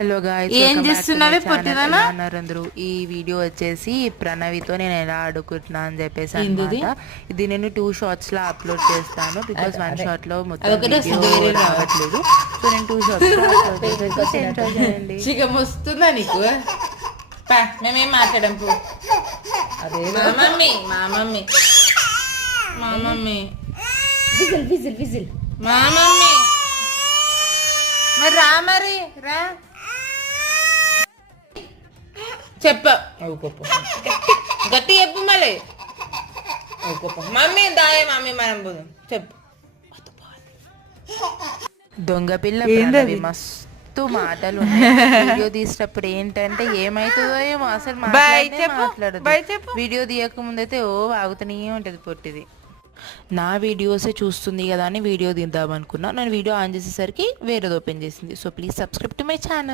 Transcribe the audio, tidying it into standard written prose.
Hello guys, ఏం చేస్తున్నావే పొట్టిదనా? అందరూ ఈ వీడియో వచ్చేసి ప్రణవితో నేను ఎలా ఆడుకుంటున్నా అని చెప్పేసి ఏంటిది? అనమాట. ఇది నేను 2 షార్ట్స్ లో అప్లోడ్ చేస్తాను బికాస్ 1 షార్ట్ లో మొత్తం అదొకటి వీడియో వస్తుంది, వేరే రావా? రావట్లేదు. సో నేను 2 షార్ట్స్ లో అప్లోడ్ చేసేసి ఎంజాయ్ చేయండి. చికెన్ వస్తుందా నీకు? మేమేం మాట్లాడం పో. మా మమ్మీ మా మమ్మీ మా మమ్మీ విజిల్ విజిల్ విజిల్. మా మమ్మీ మరి రా, మరి రా చెప్ప గట్టి చెప్పు మళ్ళీ. మమ్మీ దాయే మమ్మీ మనం పోదాం చెప్పు. దొంగ పిల్ల ప్రణవి మస్తు మాటలు ఉన్నాయి. వీడియో తీసేటప్పుడు ఏంటంటే ఏమైతుందో ఏమో అసలు మాట్లాడదు. వీడియో తీయక ముందైతే ఆగుతూనే ఉంటది పొట్టిది. నా వీడియోసే చూస్తుంది కదా అని వీడియో తీద్దాం అనుకున్నా. నేను వీడియో ఆన్ చేసేసరికి వేరేది ఓపెన్ చేసింది. So please subscribe to my channel.